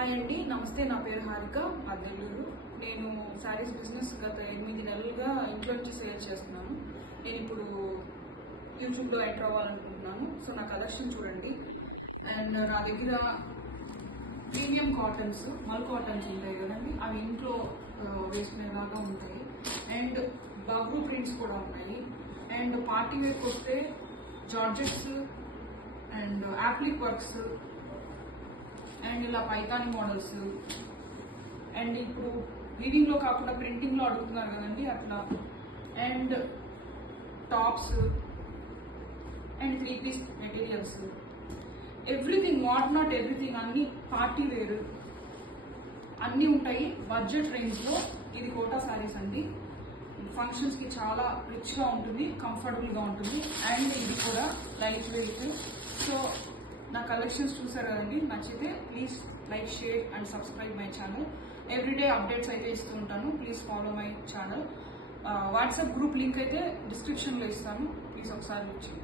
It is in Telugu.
హాయ్ అండి, నమస్తే. నా పేరు హారిక, మాది నెల్లూరు. నేను శారీస్ బిజినెస్ గత 8 నెలలుగా ఇంట్లో నుంచి సేల్ చేస్తున్నాను. నేను ఇప్పుడు యూట్యూబ్లో ఎంటర్ అవ్వాలనుకుంటున్నాను. సో నా కలెక్షన్ చూడండి. అండ్ నా దగ్గర ప్రీమియం కాటన్స్, మల్ కాటన్స్ ఉంటాయి కదండి, అవి ఇంట్లో వేసుకునేలాగా ఉంటాయి. అండ్ బగ్రూ ప్రింట్స్ కూడా ఉన్నాయి. అండ్ పార్టీ వేర్కి వస్తే georgettes and appliqué works and ఇలా పైతాని మోడల్స్, అండ్ ఇప్పుడు వీవింగ్లో కాకుండా ప్రింటింగ్లో అడుగుతున్నారు కదండి, అట్లా. And tops and 3 piece materials, everything, not everything, అన్ని పార్టీ వేర్ అన్నీ ఉంటాయి బడ్జెట్ రేంజ్లో. ఇది కోటా శారీస్ అండి. ఫంక్షన్స్కి చాలా రిచ్గా ఉంటుంది, కంఫర్టబుల్గా ఉంటుంది. అండ్ ఇది కూడా లైట్ వెయిట్. సో నా కలెక్షన్స్ చూసారు కదండి, నచ్చితే please like, share and subscribe my channel. Everyday updates అయితే ఇస్తూ ఉంటాను. Please follow my channel. WhatsApp group link అయితే డిస్క్రిప్షన్లో ఇస్తాను. ప్లీజ్ ఒకసారి వచ్చి